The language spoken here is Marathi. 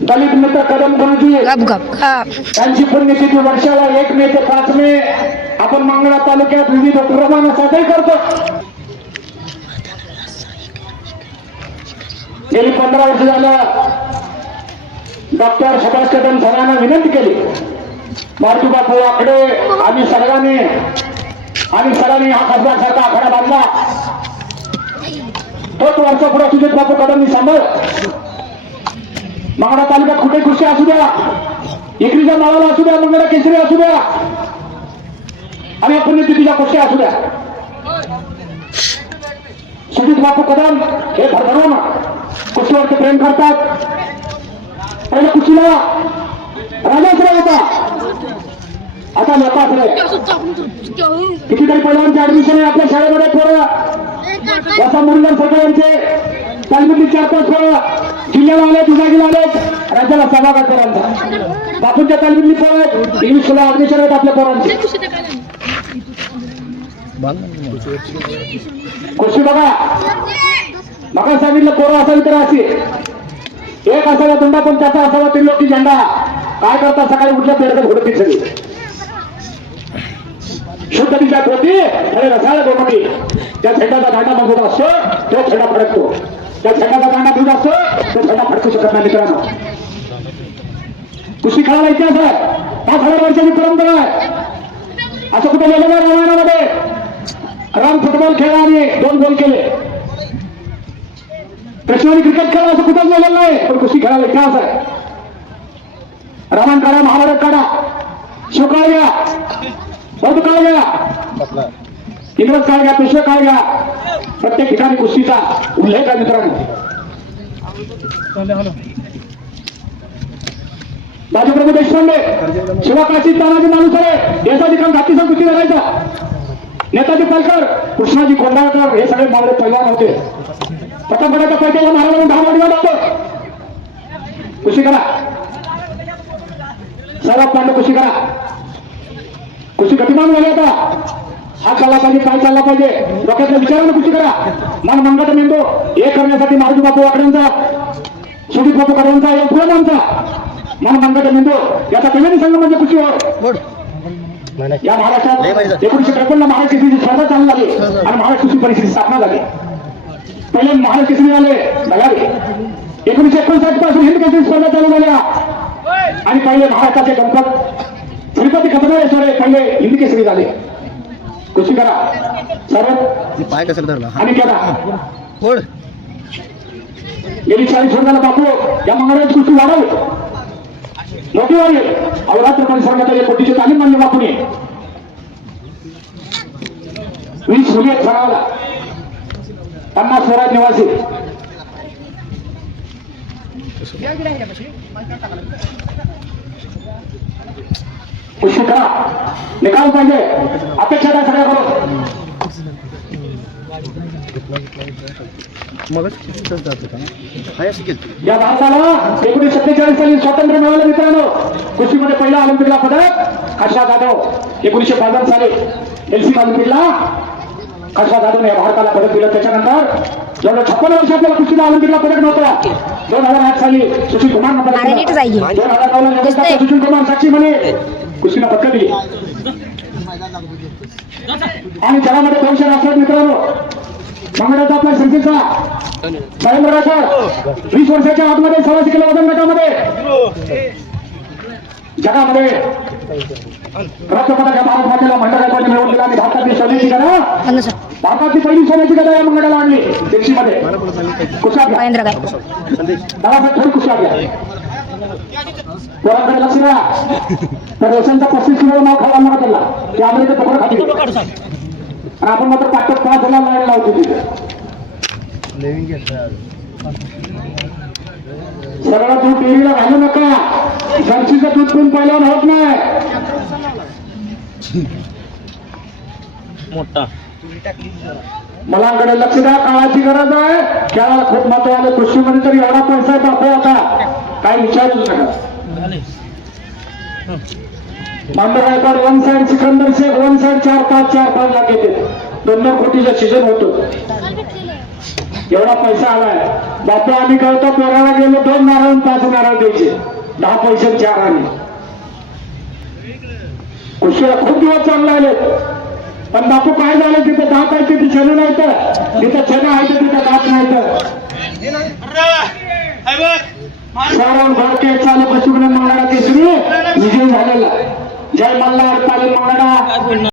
दलित मित्र कदम गुरुजी गप त्यांची पुण्यतिथी वर्षाला एक मे ते पाच मे. आपण मंगळा तालुक्यात विविध उपक्रमांना साजरे करतो. गेली पंधरा वर्ष झालं. डॉक्टर सुभाष कदम सरांना विनंती केली. मारुती बापू आकडे आम्ही सर्वांनी आणि सरांनी हा खासदार सारखा आखाडा बांधला. तोच वर्ष पुढे सुजित बापू कदमनी सांभाळ. मागडा तालुक्यात कुठे कुस्ती असू द्या इकडीच्या नावाला असू द्या मंगळा केसरी असू द्या आणि या पुण्यतिथीच्या कुस्त्या असू द्या. सुजित बापू कदम हे भरभरून कुस्तीवरती प्रेम करतात. पहिल्या कुस्तीला राजाश्रय होता. आता लोकाश्रय कितीतरी पहिल्यांचे ऍडमिशन आहे आपल्या शाळेमध्ये पोरं वसा मुरलीधर सरकार तालमीतली चार पाच पोरं जिल्ह्याला आले विभागीला आले राज्याला सभागात पोरांचा बापूंच्या तालमीतली पोरं इंग्लिश स्कूलला ऍडमिशन आपल्या पोरांचे खुशी बघा. मका सांगितलं पोरं असावी तर अशी. एक असावा तुंडा पण त्याचा असावा त्रिलोकी झेंडा. काय करता सकाळी उठल्या पेरत घोडती सगळी शुद्ध दिशा होती अरे रसाळ गोमती. त्या झेंडाचा दांडा मजबूत असतो तो झेंडा फडकतो. त्या झेंडाचा दांडा दूध असतो तो झेंडा फडकू शकत नाही मित्रांनो कुस्ती खेळायला इतिहास आहे पाच हजार वर्षाची परंपरा आहे असं कुठे लिहिलं नाही रामायणामध्ये। राम फुटबॉल खेळला आणि दोन गोल केले। कृष्णाने क्रिकेट खेळा असं कुठंच लिहिलेलं नाही पण कुस्ती खेळायला इतिहास आहे। रामायण काढा महाभारत काढा। शिवकाळ घ्या। बौद्ध काळ घ्या। इंग्रज काळ घ्या पेशवे काळ घ्या। प्रत्येक ठिकाणी कुस्तीचा उल्लेख आहे मित्रांनो. बाजीप्रभू देशपांडे शिवाकाशी तानाजी मालुसरे देशाची काम घातीचा कुस्ती करायचा नेताजी पालकर कृष्णाजी कोंडाळकर हे सगळे मावळे पैलवान होते. प्रथम पडायचा पैसे महाराज महाराजांनी दहा वाटी लागतो कुशी करा. सर्वात पांडे कुशी करा. कुशी गतिमान झाली आता. चालला पाहिजे काय चालला पाहिजे? डोक्यातल्या विचारानं कुस्ती करा. मन मंगट मेंदो हे करण्यासाठी महाराज बापू वाकड्यांचा सुदीप बापू कडांचा या फुलमांचा मन मंगट मेंदो याचा त्रिवेणी संघ म्हणजे होय या महाराष्ट्रात एकोणीशे त्रेपन्न महाराष्ट्र केसरीची स्पर्धा चालू झाली आणि महाराष्ट्र कुस्ती परिषदेची स्थापना झाली. पहिले महाराष्ट्र केसरी झाले झाले एकोणीशे एकोणसाठपासून हिंद केसरी स्पर्धा चालू झाल्या. आणि पहिले महाराष्ट्राचे गणपत तिरुपती कथनाळेश्वरे पहिले हिंद केसरी झाले. कुस्ती करा. सर्व पाय कसं धरला? आणि केला. होड गेली चाळीस वर्षाला बापू या मंगळाची कुस्ती वाढवली मोठी वाढली अवरात्र परिसरात एक कोटीची तालीम मानली बापूने. वीस सुलियत सरावला. पन्नास स्वराज निवासी. कुस्ती करा निकाल पाहिजे. अपेक्षा द्या सगळ्याकडून या भारताला एकोणीशे सत्तेचाळीस साली स्वातंत्र्य मिळालं मित्रांनो. कुस्तीमध्ये पहिला ऑलिम्पिकला पदक हर्षा जाधव. एकोणीशे बावन्न साली एलसी ऑलिम्पिकला हर्षा जाधवने भारताला पदक दिलं. त्याच्यानंतर जवळ छप्पन वर्ष आपल्याला कुस्तीला ऑलिम्पिकला पदक नव्हतं. दोन हजार आठ साली सुशील कुमार. दोन हजार नऊला जगन्नाथ सुशील कुमार साक्षी म्हणे. कुस्तीला पदक दिली आणि जगामध्ये दोनशे राष्ट्रात मित्रांनो. मंगळाचा आपल्या संस्थेचा नरेंद्र वीस वर्षाच्या आतमध्ये सव्वाशे किलो वजन गटामध्ये. जगामध्ये रक्तपदक या भारत मातेला मंडळ गायकवाडने मिळवून दिला आणि भारतातील सोन्याची गदा. भारताची पहिली सोन्याची गदा या मंडळाला आणली. दिल्लीमध्ये. कुशात घ्या दादासाहेब थोडी घ्या पोरांकडे लक्ष द्या तर रेशनचा पस्तीस किलो नाव खावा नका त्याला? ते पकडं आणि आपण मात्र पाच पाच जणांना लाईन लावतो तिथे सगळं दूध डेअरीला घालू नका. जर्सीचं दूध पिऊन पहिल्यावर होत नाही. मोठा. मुलांकडे लक्ष द्या काळाची गरज आहे. खेळाला खूप महत्त्व आलं कृषीमध्ये तर एवढा पैसा आहे बापू आता. काय विचारू नका मांडर वन साइड सिकंदर से वन साइड चार पाच चार पाच लाख येते दोन दोन कोटीचा सीझन होतो. एवढा पैसा आलाय. बापू आम्ही कळतो पोराला गेलो दोन नारळ पाच नारळ द्यायचे. दहा पैसे चार आणि. कुशीला खूप दिवस चांगला आले पण बापू काय झालं तिथं? दात आहे तिथे? छन नाही तर. तिथं छन आहे तर तिथं दात नाही तर. श्रावण भरके चालू पशुग्न मंगळा केसरी विजय झालेला. जय मल्हार पाली मंगळा.